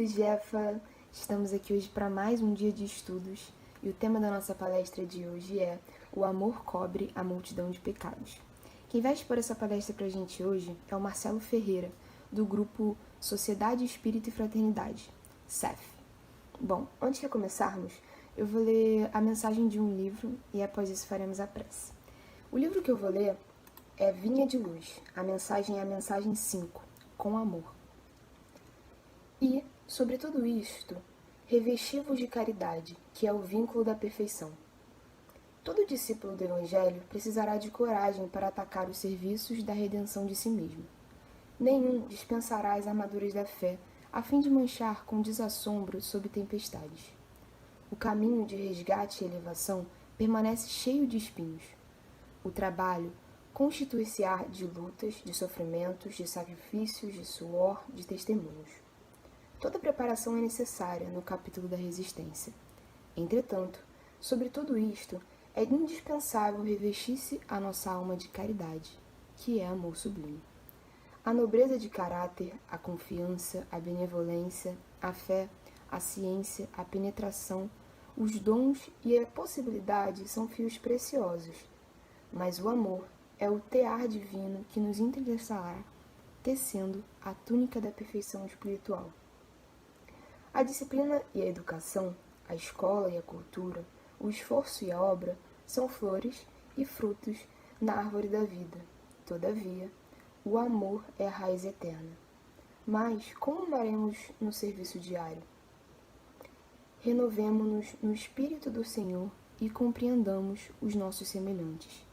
do Jefa! Estamos aqui hoje para mais um dia de estudos e o tema da nossa palestra de hoje é O amor cobre a multidão de pecados. Quem vai expor essa palestra para a gente hoje é o Marcelo Ferreira, do grupo Sociedade, Espírito e Fraternidade, SEF. Bom, antes de começarmos, eu vou ler a mensagem de um livro e após isso faremos a prece. O livro que eu vou ler é Vinha de Luz, a mensagem é a mensagem 5, com amor. E, sobre tudo isto, revesti-vos de caridade, que é o vínculo da perfeição. Todo discípulo do Evangelho precisará de coragem para atacar os serviços da redenção de si mesmo. Nenhum dispensará as armaduras da fé, a fim de manchar com desassombro sob tempestades. O caminho de resgate e elevação permanece cheio de espinhos. O trabalho constitui-se-á de lutas, de sofrimentos, de sacrifícios, de suor, de testemunhos. Toda preparação é necessária no capítulo da resistência. Entretanto, sobre tudo isto, é indispensável revestir-se a nossa alma de caridade, que é amor sublime. A nobreza de caráter, a confiança, a benevolência, a fé, a ciência, a penetração, os dons e a possibilidade são fios preciosos, mas o amor é o tear divino que nos entrelaçará, tecendo a túnica da perfeição espiritual. A disciplina e a educação, a escola e a cultura, o esforço e a obra são flores e frutos na árvore da vida. Todavia, o amor é a raiz eterna. Mas como andaremos no serviço diário? Renovemo-nos no Espírito do Senhor e compreendamos os nossos semelhantes.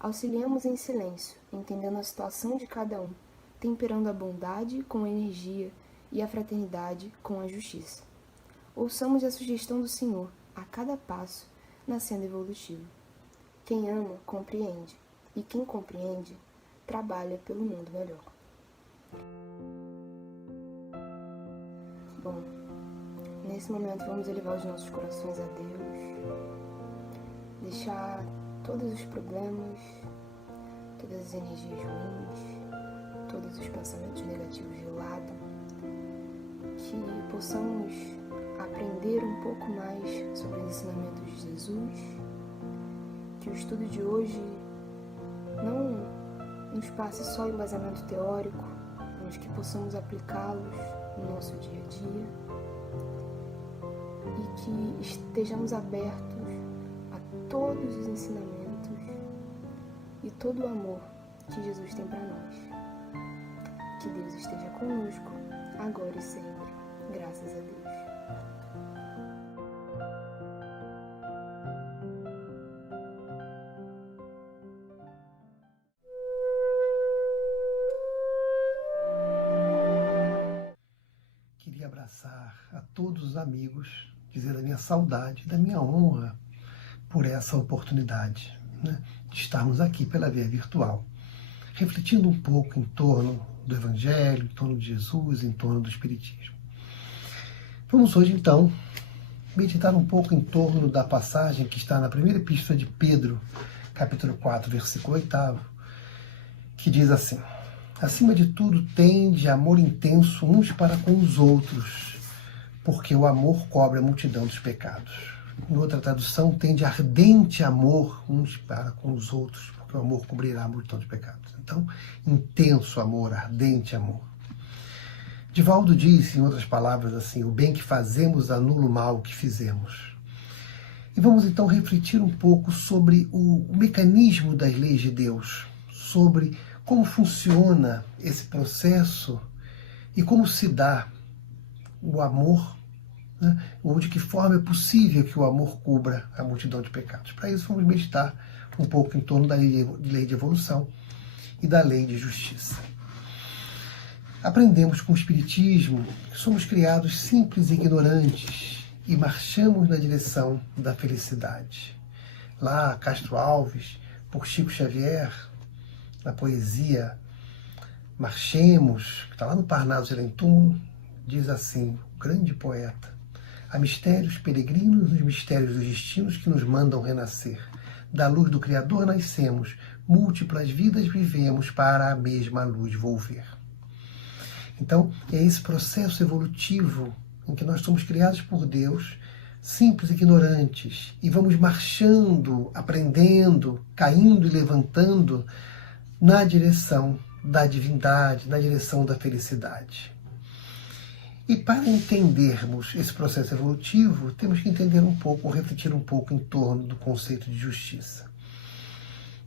Auxiliemos em silêncio, entendendo a situação de cada um, temperando a bondade com a energia e a fraternidade com a justiça. Ouçamos a sugestão do Senhor a cada passo na senda evolutiva. Quem ama, compreende, e quem compreende, trabalha pelo mundo melhor. Bom, nesse momento vamos elevar os nossos corações a Deus, deixar todos os problemas, todas as energias ruins, todos os pensamentos negativos de lado, que possamos aprender um pouco mais sobre os ensinamentos de Jesus, que o estudo de hoje não nos passe só embasamento teórico, mas que possamos aplicá-los no nosso dia a dia e que estejamos abertos a todos os ensinamentos e todo o amor que Jesus tem para nós. Que Deus esteja conosco, agora e sempre. Graças a Deus. Queria abraçar a todos os amigos, dizer da minha saudade, da minha honra por essa oportunidade, de estarmos aqui pela via virtual, refletindo um pouco em torno do Evangelho, em torno de Jesus, em torno do Espiritismo. Vamos hoje, então, meditar um pouco em torno da passagem que está na primeira epístola de Pedro, capítulo 4, versículo 8, que diz assim: acima de tudo, tende amor intenso uns para com os outros, porque o amor cobre a multidão dos pecados. Em outra tradução, tende ardente amor uns para com os outros, porque o amor cobrirá a multidão dos pecados. Então, intenso amor, ardente amor. Divaldo disse, em outras palavras, assim: o bem que fazemos anula o mal que fizemos. E vamos então refletir um pouco sobre o mecanismo das leis de Deus, sobre como funciona esse processo e como se dá o amor, ou de que forma é possível que o amor cubra a multidão de pecados. Para isso, vamos meditar um pouco em torno da lei de evolução e da lei de justiça. Aprendemos com o Espiritismo que somos criados simples e ignorantes e marchamos na direção da felicidade. Lá, Castro Alves, por Chico Xavier, na poesia Marchemos, que está lá no Parnaso de Lentum, diz assim, o grande poeta: há mistérios peregrinos nos mistérios dos destinos que nos mandam renascer. Da luz do Criador nascemos, múltiplas vidas vivemos para a mesma luz volver. Então, é esse processo evolutivo em que nós somos criados por Deus, simples e ignorantes, e vamos marchando, aprendendo, caindo e levantando na direção da divindade, na direção da felicidade. E para entendermos esse processo evolutivo, temos que entender um pouco, ou refletir um pouco em torno do conceito de justiça.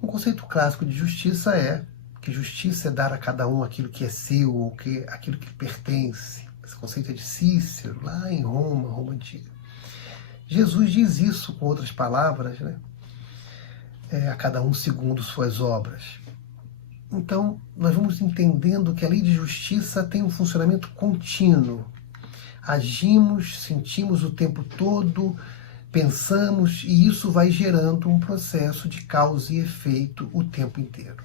Um conceito clássico de justiça é que justiça é dar a cada um aquilo que é seu, ou aquilo que pertence. Esse conceito é de Cícero, lá em Roma, Roma Antiga. Jesus diz isso com outras palavras, né? A cada um segundo suas obras. Então, nós vamos entendendo que a lei de justiça tem um funcionamento contínuo. Agimos, sentimos o tempo todo, pensamos, e isso vai gerando um processo de causa e efeito o tempo inteiro.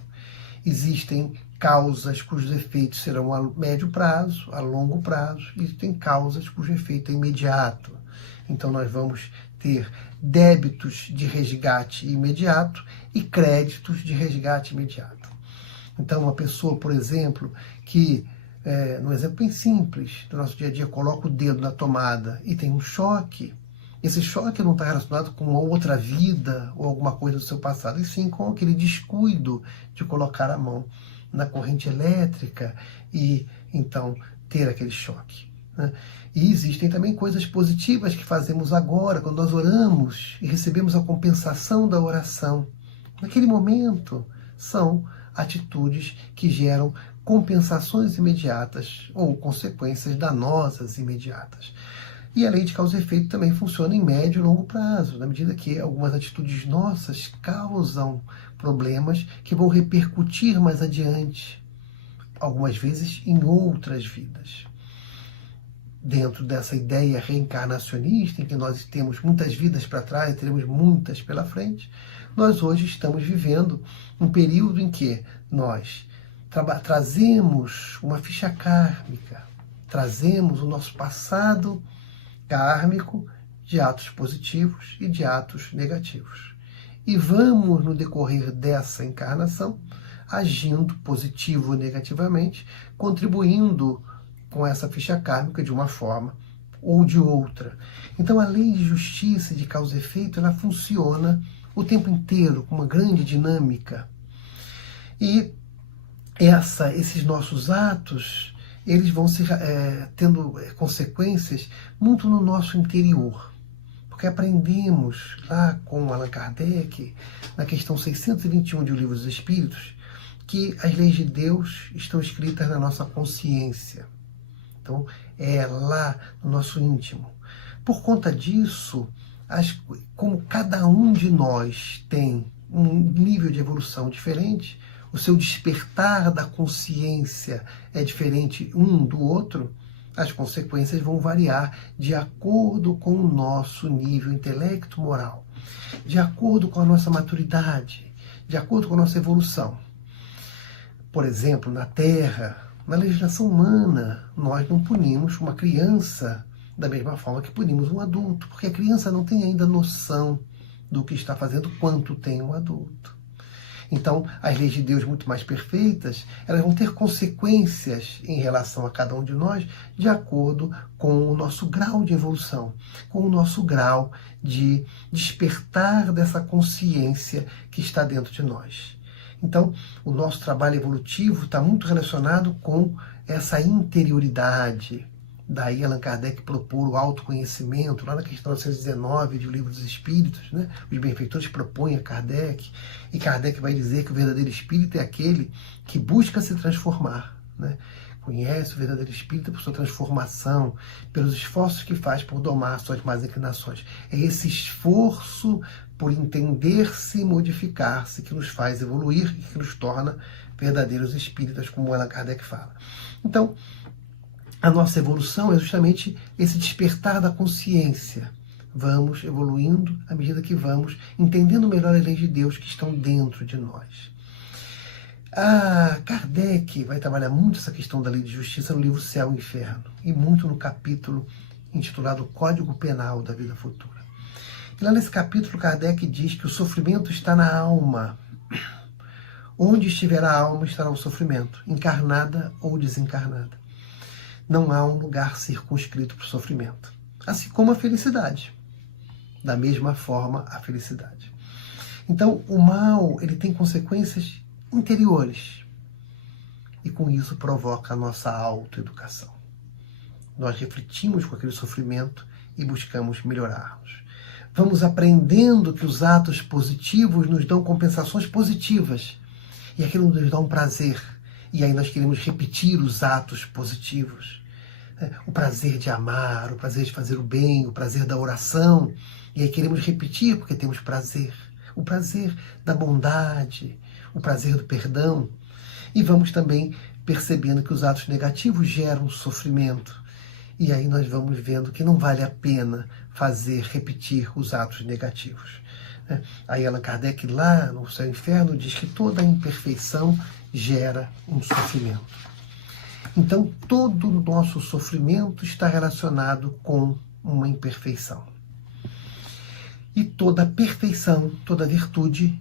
Existem causas cujos efeitos serão a médio prazo, a longo prazo, e tem causas cujo efeito é imediato. Então, nós vamos ter débitos de resgate imediato e créditos de resgate imediato. Então, uma pessoa, por exemplo, que, num exemplo bem simples do nosso dia a dia, coloca o dedo na tomada e tem um choque, esse choque não está relacionado com uma outra vida ou alguma coisa do seu passado, e sim com aquele descuido de colocar a mão na corrente elétrica e, então, ter aquele choque, né? E existem também coisas positivas que fazemos agora, quando nós oramos e recebemos a compensação da oração. Naquele momento, são atitudes que geram compensações imediatas ou consequências danosas imediatas. E a lei de causa e efeito também funciona em médio e longo prazo, na medida que algumas atitudes nossas causam problemas que vão repercutir mais adiante, algumas vezes em outras vidas. Dentro dessa ideia reencarnacionista, em que nós temos muitas vidas para trás e teremos muitas pela frente, nós hoje estamos vivendo um período em que nós trazemos uma ficha kármica, trazemos o nosso passado kármico de atos positivos e de atos negativos. E vamos, no decorrer dessa encarnação, agindo positivo ou negativamente, contribuindo com essa ficha kármica de uma forma ou de outra. Então, a lei de justiça e de causa e efeito, ela funciona o tempo inteiro, com uma grande dinâmica. E esses nossos atos, eles vão tendo consequências muito no nosso interior. Porque aprendemos lá com Allan Kardec, na questão 621 de O Livro dos Espíritos, que as leis de Deus estão escritas na nossa consciência. Então, é lá no nosso íntimo. Por conta disso, como cada um de nós tem um nível de evolução diferente, o seu despertar da consciência é diferente um do outro, as consequências vão variar de acordo com o nosso nível intelecto-moral, de acordo com a nossa maturidade, de acordo com a nossa evolução. Por exemplo, na Terra, na legislação humana, nós não punimos uma criança da mesma forma que punimos um adulto, porque a criança não tem ainda noção do que está fazendo quanto tem um adulto. Então, as leis de Deus muito mais perfeitas, elas vão ter consequências em relação a cada um de nós, de acordo com o nosso grau de evolução, com o nosso grau de despertar dessa consciência que está dentro de nós. Então, o nosso trabalho evolutivo está muito relacionado com essa interioridade. Daí Allan Kardec propor o autoconhecimento, lá na questão 919 de O Livro dos Espíritos, né? Os benfeitores propõem a Kardec, e Kardec vai dizer que o verdadeiro espírito é aquele que busca se transformar, né? Conhece o verdadeiro espírito por sua transformação, pelos esforços que faz por domar suas más inclinações. É esse esforço por entender-se e modificar-se que nos faz evoluir e que nos torna verdadeiros espíritas, como Allan Kardec fala. Então, a nossa evolução é justamente esse despertar da consciência. Vamos evoluindo à medida que vamos entendendo melhor as leis de Deus que estão dentro de nós. Kardec vai trabalhar muito essa questão da lei de justiça no livro Céu e Inferno, e muito no capítulo intitulado Código Penal da Vida Futura. E lá nesse capítulo, Kardec diz que o sofrimento está na alma. Onde estiver a alma, estará o sofrimento, encarnada ou desencarnada. não há um lugar circunscrito para o sofrimento. Assim como a felicidade. Da mesma forma, a felicidade. Então, o mal, ele tem consequências interiores. E com isso provoca a nossa autoeducação. Nós refletimos com aquele sofrimento e buscamos melhorarmos. Vamos aprendendo que os atos positivos nos dão compensações positivas. E aquilo nos dá um prazer. E aí nós queremos repetir os atos positivos. O prazer de amar, o prazer de fazer o bem, o prazer da oração. E aí queremos repetir porque temos prazer. O prazer da bondade, o prazer do perdão. E vamos também percebendo que os atos negativos geram sofrimento. E aí nós vamos vendo que não vale a pena repetir os atos negativos. Aí Allan Kardec, lá no Céu e Inferno, diz que toda imperfeição gera um sofrimento. Então, todo o nosso sofrimento está relacionado com uma imperfeição. E toda perfeição, toda virtude,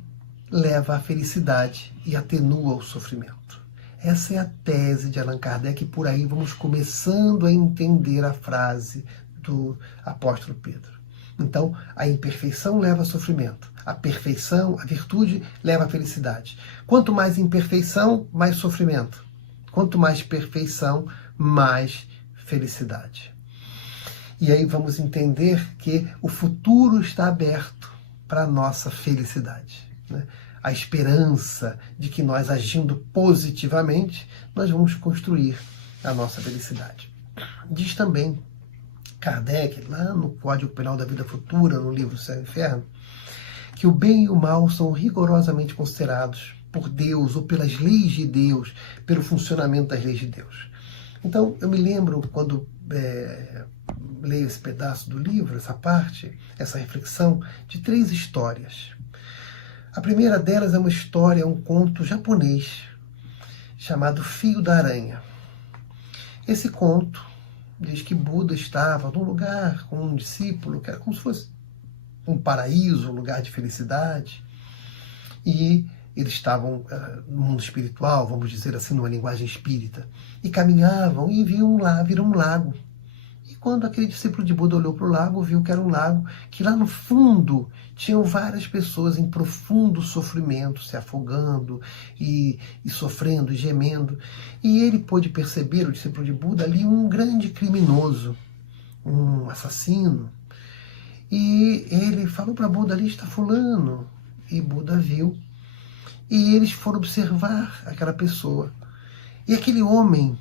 leva à felicidade e atenua o sofrimento. Essa é a tese de Allan Kardec, e por aí vamos começando a entender a frase do apóstolo Pedro. Então, a imperfeição leva a sofrimento. A perfeição, a virtude, leva à felicidade. Quanto mais imperfeição, mais sofrimento. Quanto mais perfeição, mais felicidade. E aí vamos entender que o futuro está aberto para a nossa felicidade, né? A esperança de que nós, agindo positivamente, nós vamos construir a nossa felicidade. Diz também Kardec, lá no Código Penal da Vida Futura, no livro Céu e Inferno, que o bem e o mal são rigorosamente considerados por Deus, ou pelas leis de Deus, pelo funcionamento das leis de Deus. Então, eu me lembro, quando leio esse pedaço do livro, essa parte, essa reflexão, de 3 histórias. A primeira delas é uma história, um conto japonês, chamado Fio da Aranha. Esse conto diz que Buda estava num lugar com um discípulo, que era como se fosse um paraíso, um lugar de felicidade, e eles estavam no mundo espiritual, vamos dizer assim, numa linguagem espírita, e caminhavam e viram um lago. E quando aquele discípulo de Buda olhou para o lago, viu que era um lago, que lá no fundo tinham várias pessoas em profundo sofrimento, se afogando e sofrendo, e gemendo. E ele pôde perceber, o discípulo de Buda, ali um grande criminoso, um assassino. E ele falou para Buda, ali está fulano. E Buda viu. E eles foram observar aquela pessoa. E aquele homem,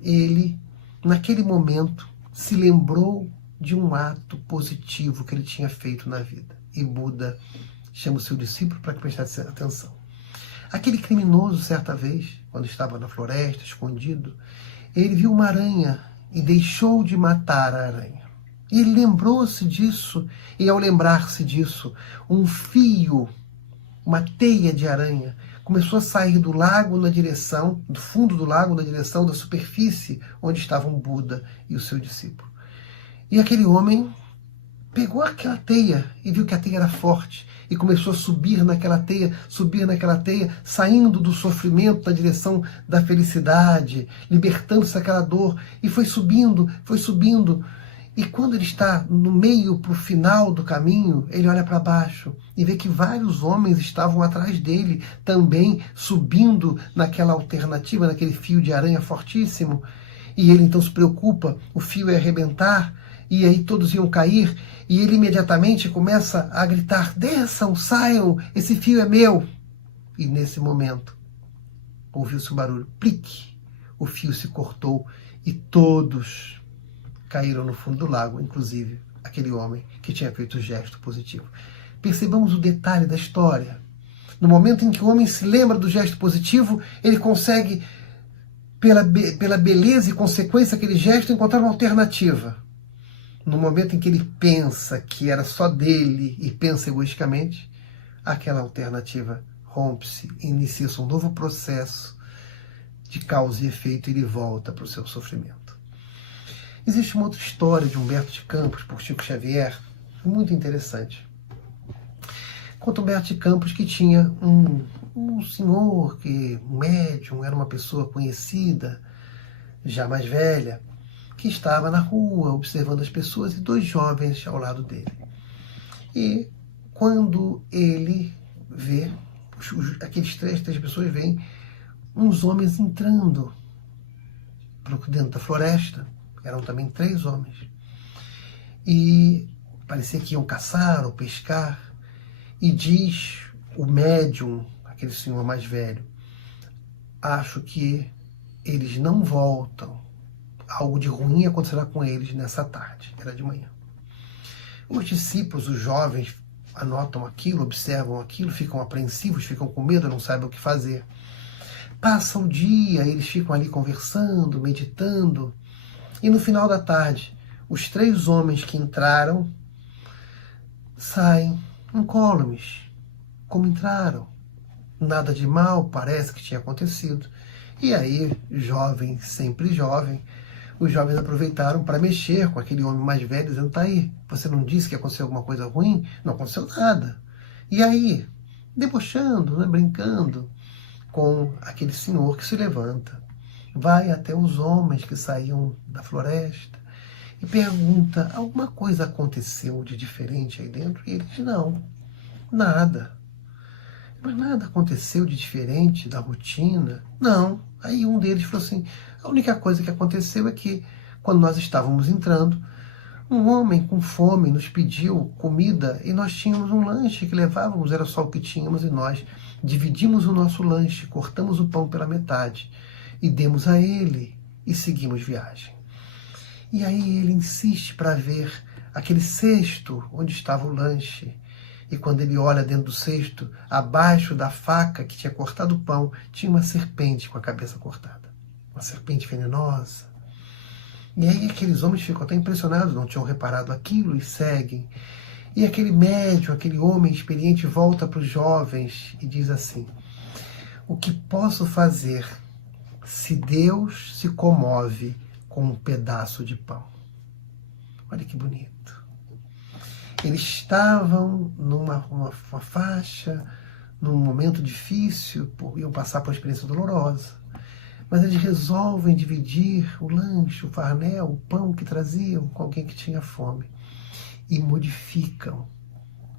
ele, naquele momento, se lembrou de um ato positivo que ele tinha feito na vida. E Buda chama o seu discípulo para que prestasse atenção. Aquele criminoso, certa vez, quando estava na floresta, escondido, ele viu uma aranha e deixou de matar a aranha. E ele lembrou-se disso, e ao lembrar-se disso, um fio, uma teia de aranha, começou a sair do lago na direção, do fundo do lago na direção da superfície onde estavam Buda e o seu discípulo. E aquele homem pegou aquela teia e viu que a teia era forte e começou a subir naquela teia, saindo do sofrimento na direção da felicidade, libertando-se daquela dor, e foi subindo, foi subindo. E quando ele está no meio, para o final do caminho, ele olha para baixo e vê que vários homens estavam atrás dele, também subindo naquela alternativa, naquele fio de aranha fortíssimo. E ele então se preocupa, o fio ia arrebentar, e aí todos iam cair, e ele imediatamente começa a gritar, desçam, saiam, esse fio é meu. E nesse momento, ouviu-se um barulho, plique, o fio se cortou, e todos caíram no fundo do lago, inclusive aquele homem que tinha feito o gesto positivo. Percebamos o detalhe da história. No momento em que o homem se lembra do gesto positivo, ele consegue, pela beleza e consequência daquele gesto, encontrar uma alternativa. No momento em que ele pensa que era só dele e pensa egoisticamente, aquela alternativa rompe-se, inicia-se um novo processo de causa e efeito, e ele volta para o seu sofrimento. Existe uma outra história de Humberto de Campos, por Chico Xavier, muito interessante. Conta Humberto de Campos que tinha um senhor, um médium, era uma pessoa conhecida, já mais velha, que estava na rua observando as pessoas e 2 jovens ao lado dele. E quando ele vê, aqueles três pessoas veem uns homens entrando para dentro da floresta, eram também 3 homens, e parecia que iam caçar ou pescar, e diz o médium, aquele senhor mais velho, acho que eles não voltam, algo de ruim acontecerá com eles nessa tarde, era de manhã. Os discípulos, os jovens, anotam aquilo, observam aquilo, ficam apreensivos, ficam com medo, não sabem o que fazer. Passa o dia, eles ficam ali conversando, meditando, e no final da tarde, os 3 homens que entraram saem incólumes, como entraram. Nada de mal parece que tinha acontecido. E aí, jovem, sempre jovem, os jovens aproveitaram para mexer com aquele homem mais velho, dizendo, tá aí, você não disse que aconteceu alguma coisa ruim? Não aconteceu nada. E aí, debochando, né, brincando com aquele senhor que se levanta, vai até os homens que saíam da floresta e pergunta, alguma coisa aconteceu de diferente aí dentro? E eles, não, nada. Mas nada aconteceu de diferente da rotina? Não. Aí um deles falou assim, a única coisa que aconteceu é que, quando nós estávamos entrando, um homem com fome nos pediu comida e nós tínhamos um lanche que levávamos, era só o que tínhamos, e nós dividimos o nosso lanche, cortamos o pão pela metade e demos a ele e seguimos viagem. E aí ele insiste para ver aquele cesto onde estava o lanche. E quando ele olha dentro do cesto, abaixo da faca que tinha cortado o pão, tinha uma serpente com a cabeça cortada. Uma serpente venenosa. E aí aqueles homens ficam até impressionados, não tinham reparado aquilo e seguem. E aquele médium, aquele homem experiente volta para os jovens e diz assim, o que posso fazer se Deus se comove com um pedaço de pão? Olha que bonito. Eles estavam numa faixa, num momento difícil, iam passar por uma experiência dolorosa. Mas eles resolvem dividir o lanche, o farnel, o pão que traziam com alguém que tinha fome. E modificam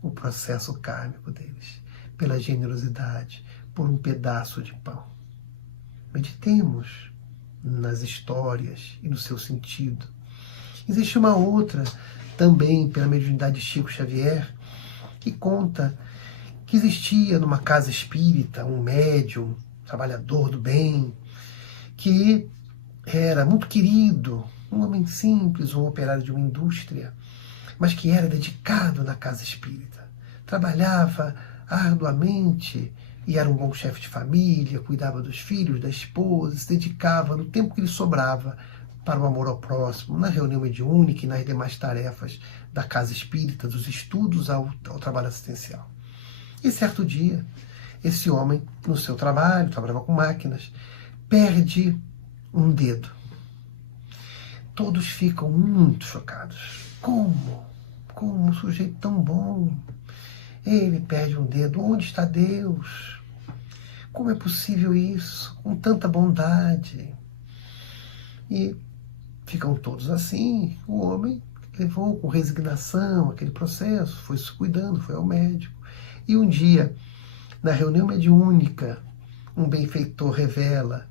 o processo kármico deles, pela generosidade, por um pedaço de pão. Meditemos nas histórias e no seu sentido. Existe uma outra, também pela mediunidade de Chico Xavier, que conta que existia numa casa espírita um médium, trabalhador do bem, que era muito querido, um homem simples, um operário de uma indústria, mas que era dedicado na casa espírita. Trabalhava arduamente e era um bom chefe de família, cuidava dos filhos, da esposa, se dedicava no tempo que lhe sobrava para o amor ao próximo, na reunião mediúnica e nas demais tarefas da casa espírita, dos estudos ao trabalho assistencial. E certo dia, esse homem, no seu trabalho, trabalhava com máquinas, perde um dedo. Todos ficam muito chocados. Como? Como um sujeito tão bom? Ele perde um dedo. Onde está Deus? Como é possível isso? Com tanta bondade. E ficam todos assim. O homem levou com resignação aquele processo, foi se cuidando, foi ao médico. E um dia, na reunião mediúnica, um benfeitor revela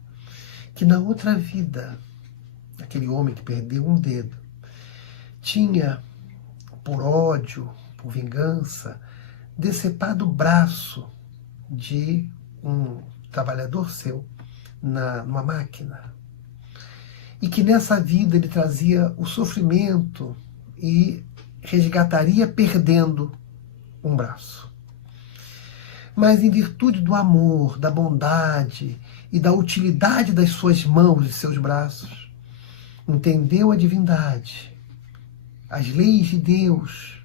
que na outra vida, aquele homem que perdeu um dedo, tinha, por ódio, por vingança, decepado o braço de um trabalhador seu numa máquina. E que nessa vida ele trazia o sofrimento e resgataria perdendo um braço. Mas em virtude do amor, da bondade e da utilidade das suas mãos e seus braços, entendeu a divindade, as leis de Deus,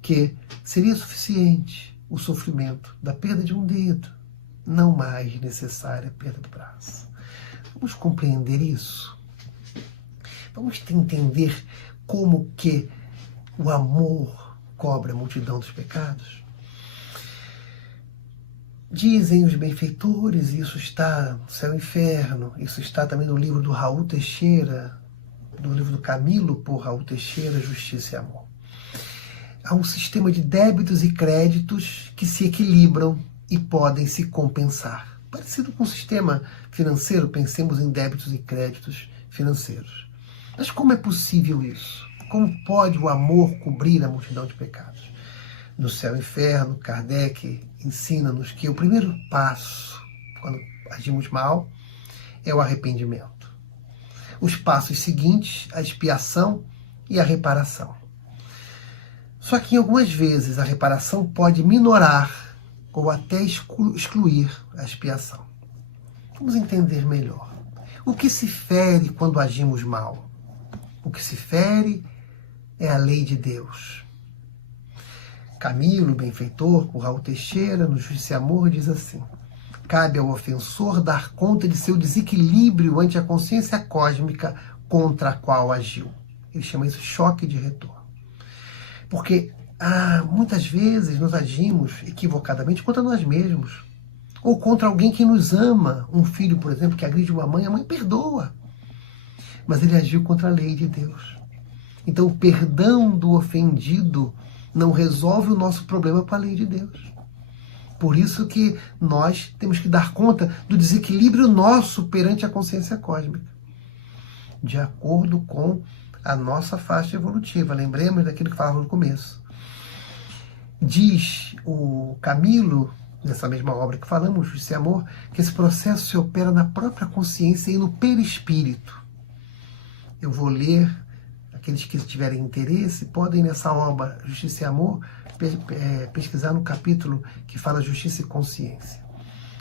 que seria suficiente o sofrimento da perda de um dedo, não mais necessária a perda do braço. Vamos compreender isso? Vamos entender como que o amor cobre a multidão dos pecados? Dizem os benfeitores, e isso está no Céu e Inferno, isso está também no livro do Raul Teixeira, do livro do Camilo, por Raul Teixeira, Justiça e Amor. Há um sistema de débitos e créditos que se equilibram e podem se compensar. Parecido com o sistema financeiro, pensemos em débitos e créditos financeiros. Mas como é possível isso? Como pode o amor cobrir a multidão de pecados? No Céu e Inferno, Kardec ensina-nos que o primeiro passo, quando agimos mal, é o arrependimento. Os passos seguintes, a expiação e a reparação. Só que, em algumas vezes, a reparação pode minorar ou até excluir a expiação. Vamos entender melhor. O que se fere quando agimos mal? O que se fere é a lei de Deus. Camilo, benfeitor, por Raul Teixeira, no Justiça e Amor, diz assim: cabe ao ofensor dar conta de seu desequilíbrio ante a consciência cósmica contra a qual agiu. Ele chama isso choque de retorno. Porque muitas vezes nós agimos equivocadamente contra nós mesmos. Ou contra alguém que nos ama. Um filho, por exemplo, que agride uma mãe, a mãe perdoa. Mas ele agiu contra a lei de Deus. Então o perdão do ofendido não resolve o nosso problema com a lei de Deus. Por isso que nós temos que dar conta do desequilíbrio nosso perante a consciência cósmica, de acordo com a nossa faixa evolutiva. Lembremos daquilo que falava no começo. Diz o Camilo, nessa mesma obra que falamos, Justiça e Amor, que esse processo se opera na própria consciência e no perispírito. Eu vou ler, aqueles que tiverem interesse, podem nessa obra Justiça e Amor pesquisar no capítulo que fala Justiça e Consciência.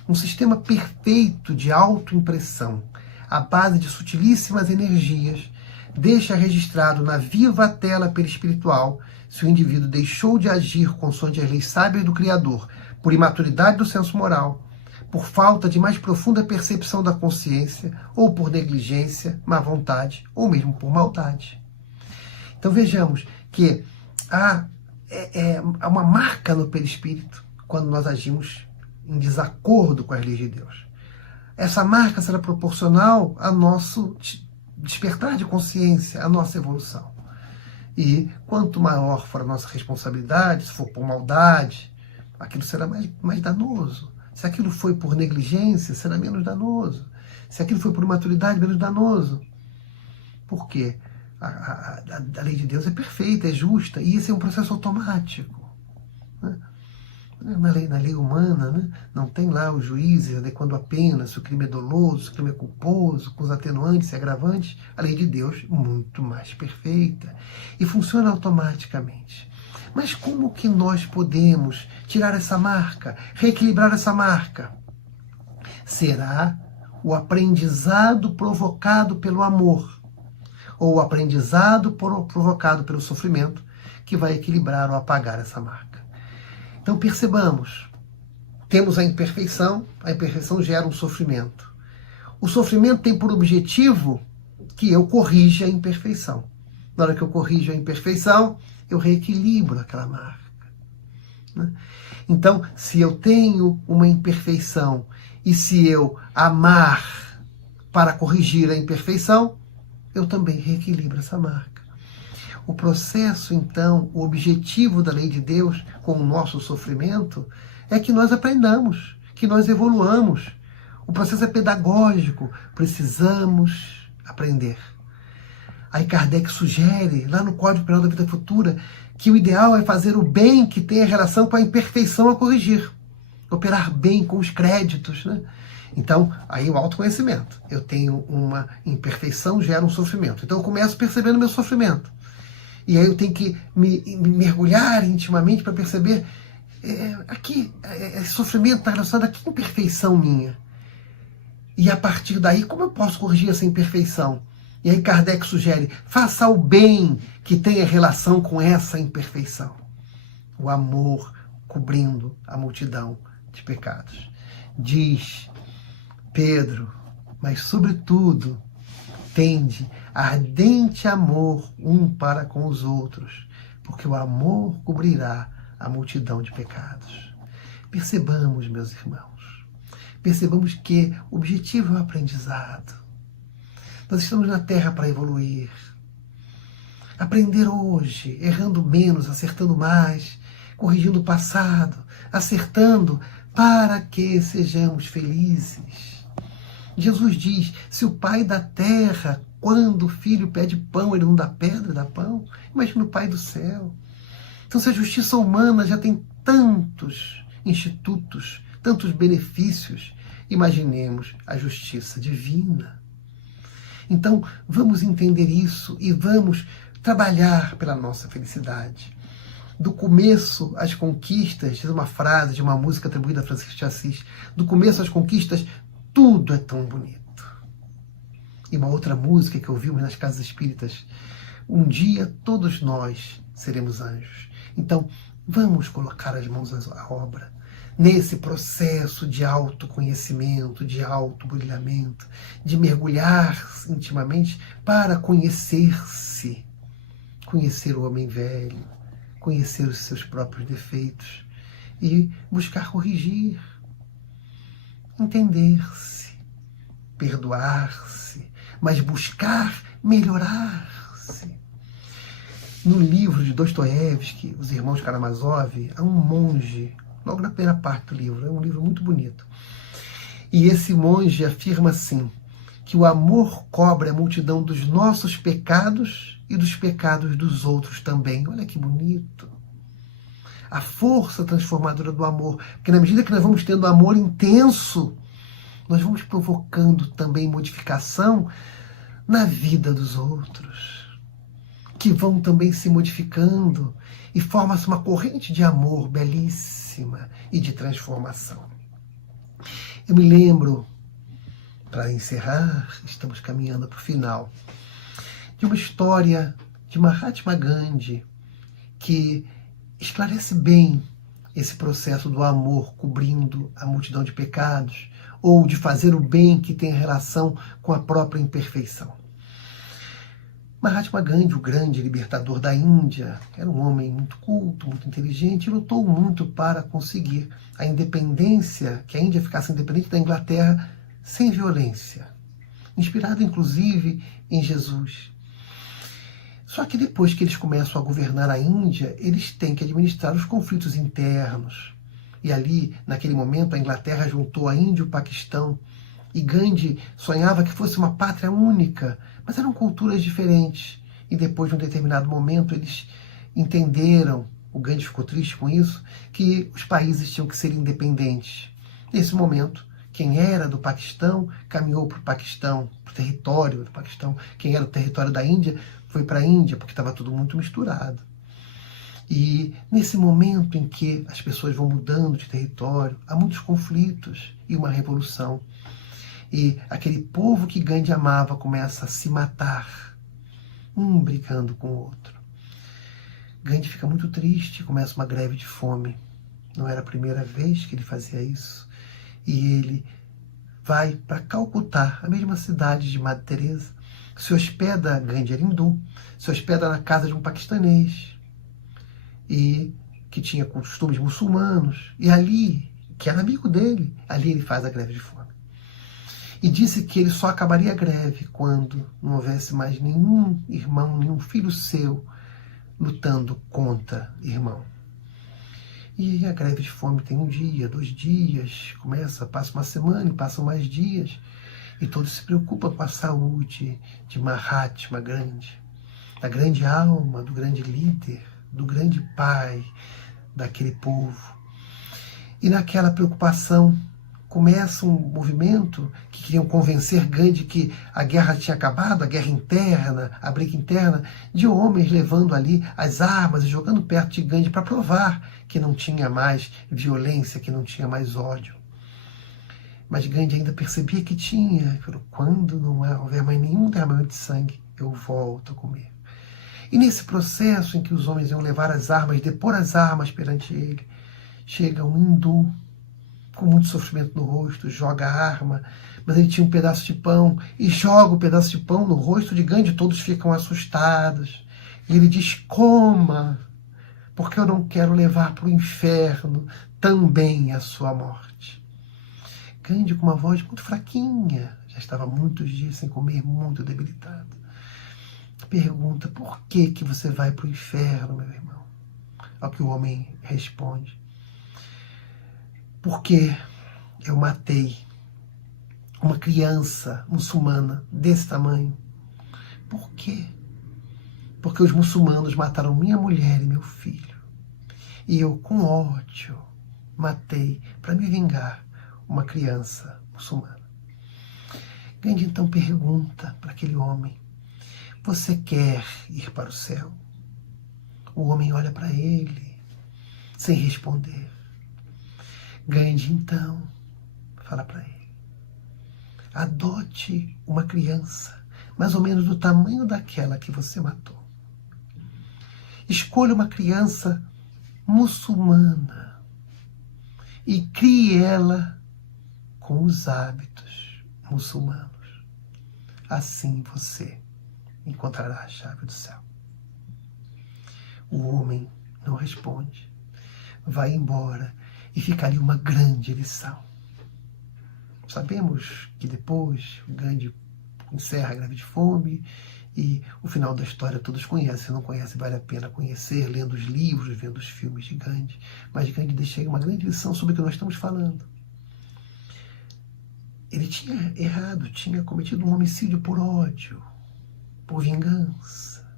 Um sistema perfeito de autoimpressão, à base de sutilíssimas energias, deixa registrado na viva tela perispiritual se o indivíduo deixou de agir consoante as leis sábias do Criador, por imaturidade do senso moral, por falta de mais profunda percepção da consciência, ou por negligência, má vontade, ou mesmo por maldade. Então vejamos que há uma marca no perispírito quando nós agimos em desacordo com as leis de Deus. Essa marca será proporcional ao nosso despertar de consciência, à nossa evolução. E quanto maior for a nossa responsabilidade, se for por maldade, aquilo será mais danoso. Se aquilo foi por negligência, será menos danoso. Se aquilo foi por maturidade, menos danoso. Por quê? A lei de Deus é perfeita, é justa, e esse é um processo automático. Né? Na lei humana, né? Não tem lá os juízes adequando a pena, se o crime é doloso, se o crime é culposo, com os atenuantes e agravantes. A lei de Deus é muito mais perfeita e funciona automaticamente. Mas como que nós podemos tirar essa marca, reequilibrar essa marca? Será o aprendizado provocado pelo amor, ou o aprendizado provocado pelo sofrimento, que vai equilibrar ou apagar essa marca. Então percebamos, temos a imperfeição gera um sofrimento. O sofrimento tem por objetivo que eu corrija a imperfeição. Na hora que eu corrijo a imperfeição, eu reequilibro aquela marca. Né? Então, se eu tenho uma imperfeição e se eu amar para corrigir a imperfeição, eu também reequilibro essa marca. O processo, então, o objetivo da lei de Deus com o nosso sofrimento é que nós aprendamos, que nós evoluamos. O processo é pedagógico, precisamos aprender. Aí Kardec sugere, lá no Código Penal da Vida Futura, que o ideal é fazer o bem que tenha relação com a imperfeição a corrigir. Operar bem com os créditos, né? Então, aí o autoconhecimento. Eu tenho uma imperfeição, gera um sofrimento. Então eu começo percebendo o meu sofrimento. E aí eu tenho que me mergulhar intimamente para perceber aqui, esse sofrimento está relacionado a que imperfeição minha. E a partir daí, como eu posso corrigir essa imperfeição? E aí Kardec sugere, faça o bem que tenha relação com essa imperfeição. O amor cobrindo a multidão de pecados. Diz Pedro, mas sobretudo, tende ardente amor um para com os outros, porque o amor cobrirá a multidão de pecados. Percebamos, meus irmãos, percebamos que o objetivo é o aprendizado. Nós estamos na Terra para evoluir. Aprender hoje, errando menos, acertando mais, corrigindo o passado, acertando para que sejamos felizes. Jesus diz, se o Pai da terra, quando o filho pede pão, ele não dá pedra, dá pão, imagina o Pai do céu. Então, se a justiça humana já tem tantos institutos, tantos benefícios, imaginemos a justiça divina. Então, vamos entender isso e vamos trabalhar pela nossa felicidade. Do começo às conquistas, diz uma frase de uma música atribuída a Francisco de Assis, do começo às conquistas, tudo é tão bonito. E uma outra música que ouvimos nas casas espíritas, um dia todos nós seremos anjos. Então, vamos colocar as mãos à obra, nesse processo de autoconhecimento, de autobrilhamento, de mergulhar intimamente para conhecer-se, conhecer o homem velho, conhecer os seus próprios defeitos e buscar corrigir, entender-se, perdoar-se, mas buscar melhorar-se. No livro de Dostoiévski, Os Irmãos Karamazov, há um monge, logo na primeira parte do livro, é um livro muito bonito. E esse monge afirma assim, que o amor cobre a multidão dos nossos pecados e dos pecados dos outros também. Olha que bonito. A força transformadora do amor, porque na medida que nós vamos tendo amor intenso, nós vamos provocando também modificação na vida dos outros, que vão também se modificando e forma-se uma corrente de amor belíssima e de transformação. Eu me lembro, para encerrar, estamos caminhando para o final, de uma história de Mahatma Gandhi que esclarece bem esse processo do amor cobrindo a multidão de pecados ou de fazer o bem que tem relação com a própria imperfeição. Mahatma Gandhi, o grande libertador da Índia, era um homem muito culto, muito inteligente e lutou muito para conseguir a independência, que a Índia ficasse independente da Inglaterra sem violência, inspirado inclusive em Jesus. Só que depois que eles começam a governar a Índia, eles têm que administrar os conflitos internos. E ali, naquele momento, a Inglaterra juntou a Índia e o Paquistão. E Gandhi sonhava que fosse uma pátria única, mas eram culturas diferentes. E depois de um determinado momento, eles entenderam, o Gandhi ficou triste com isso, que os países tinham que ser independentes. Nesse momento, quem era do Paquistão caminhou para o Paquistão, para o território do Paquistão. Quem era do território da Índia foi para a Índia, porque estava tudo muito misturado. E nesse momento em que as pessoas vão mudando de território, há muitos conflitos e uma revolução. E aquele povo que Gandhi amava começa a se matar, um brigando com o outro. Gandhi fica muito triste, começa uma greve de fome. Não era a primeira vez que ele fazia isso. E ele vai para Calcutá, a mesma cidade de Madre Teresa. Se hospeda, Gandhi era hindu, se hospeda na casa de um paquistanês, e que tinha costumes muçulmanos. E ali, que era amigo dele, ali ele faz a greve de fome. E disse que ele só acabaria a greve quando não houvesse mais nenhum irmão, nenhum filho seu lutando contra irmão. E a greve de fome tem um dia, 2 dias, passa uma semana e passam mais dias. E todos se preocupam com a saúde de Mahatma Gandhi, da grande alma, do grande líder, do grande pai daquele povo. E naquela preocupação, começa um movimento que queriam convencer Gandhi que a guerra tinha acabado, a guerra interna, a briga interna, de homens levando ali as armas e jogando perto de Gandhi para provar que não tinha mais violência, que não tinha mais ódio. Mas Gandhi ainda percebia que tinha. Ele falou, quando não houver mais nenhum derramamento de sangue, eu volto a comer. E nesse processo em que os homens iam levar as armas, depor as armas perante ele, chega um hindu, com muito sofrimento no rosto, joga a arma, mas ele tinha um pedaço de pão, e joga o pedaço de pão no rosto de Gandhi, todos ficam assustados. E ele diz, coma, porque eu não quero levar para o inferno também a sua morte. Gandhi, com uma voz muito fraquinha, já estava muitos dias sem comer, muito debilitado. Pergunta: por que que você vai para o inferno, meu irmão? Ao que o homem responde: porque eu matei uma criança muçulmana desse tamanho. Por quê? Porque os muçulmanos mataram minha mulher e meu filho. E eu, com ódio, matei, para me vingar, uma criança muçulmana. Gandhi então pergunta para aquele homem: você quer ir para o céu? O homem olha para ele, sem responder. Gandhi então fala para ele: adote uma criança, mais ou menos do tamanho daquela que você matou. Escolha uma criança muçulmana e crie ela com os hábitos muçulmanos. Assim você encontrará a chave do céu. O homem não responde, vai embora e fica ali uma grande lição. Sabemos que depois o Gandhi encerra a greve de fome e o final da história todos conhecem. Se não conhece, vale a pena conhecer, lendo os livros, vendo os filmes de Gandhi. Mas Gandhi deixa aí uma grande lição sobre o que nós estamos falando. Ele tinha errado, tinha cometido um homicídio por ódio, por vingança.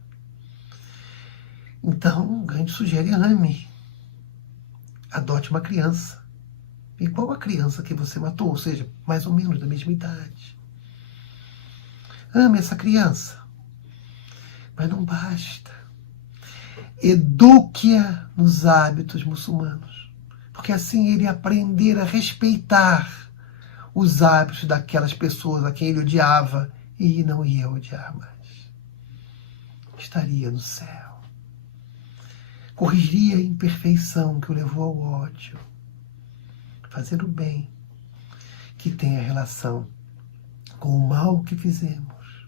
Então, Gandhi sugere: ame, adote uma criança, igual a criança que você matou, ou seja, mais ou menos da mesma idade. Ame essa criança, mas não basta. Eduque-a nos hábitos muçulmanos, porque assim ele aprender a respeitar os hábitos daquelas pessoas a quem ele odiava e não ia odiar mais. Estaria no céu. Corrigiria a imperfeição que o levou ao ódio. Fazer o bem que tem a relação com o mal que fizemos.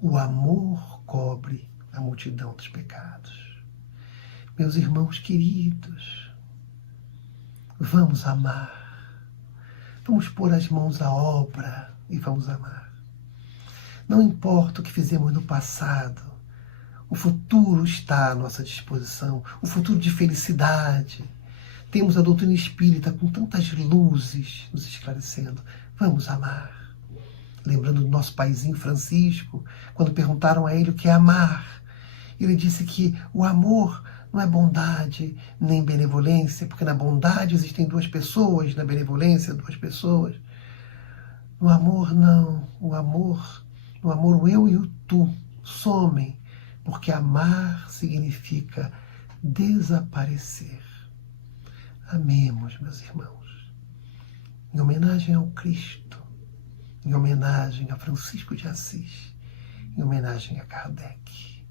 O amor cobre a multidão dos pecados. Meus irmãos queridos, vamos amar. Vamos pôr as mãos à obra e vamos amar. Não importa o que fizemos no passado, o futuro está à nossa disposição, o futuro de felicidade. Temos a doutrina espírita com tantas luzes nos esclarecendo. Vamos amar. Lembrando do nosso paizinho Francisco, quando perguntaram a ele o que é amar, ele disse que o amor não é bondade nem benevolência, porque na bondade existem duas pessoas, na benevolência duas pessoas. No amor não, no amor o eu e o tu somem, porque amar significa desaparecer. Amemos, meus irmãos, em homenagem ao Cristo, em homenagem a Francisco de Assis, em homenagem a Kardec.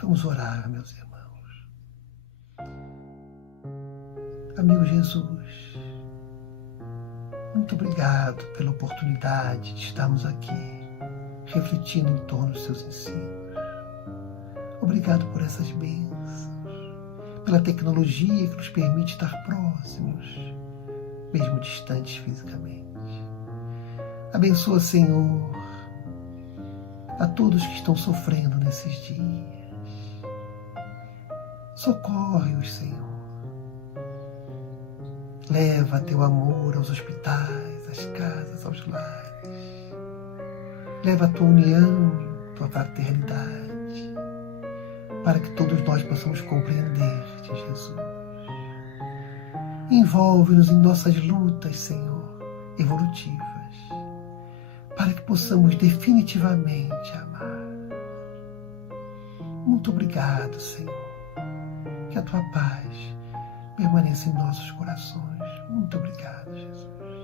Vamos orar, meus irmãos. Amigo Jesus, muito obrigado pela oportunidade de estarmos aqui, refletindo em torno dos seus ensinos. Obrigado por essas bênçãos, pela tecnologia que nos permite estar próximos, mesmo distantes fisicamente. Abençoa, Senhor, a todos que estão sofrendo nesses dias. Socorre-os, Senhor. Leva teu amor aos hospitais, às casas, aos lares. Leva a tua união, tua fraternidade, para que todos nós possamos compreender-te, Jesus. Envolve-nos em nossas lutas, Senhor, evolutivas, para que possamos definitivamente amar. Muito obrigado, Senhor. Que a tua paz permaneça em nossos corações. Muito obrigado, Jesus.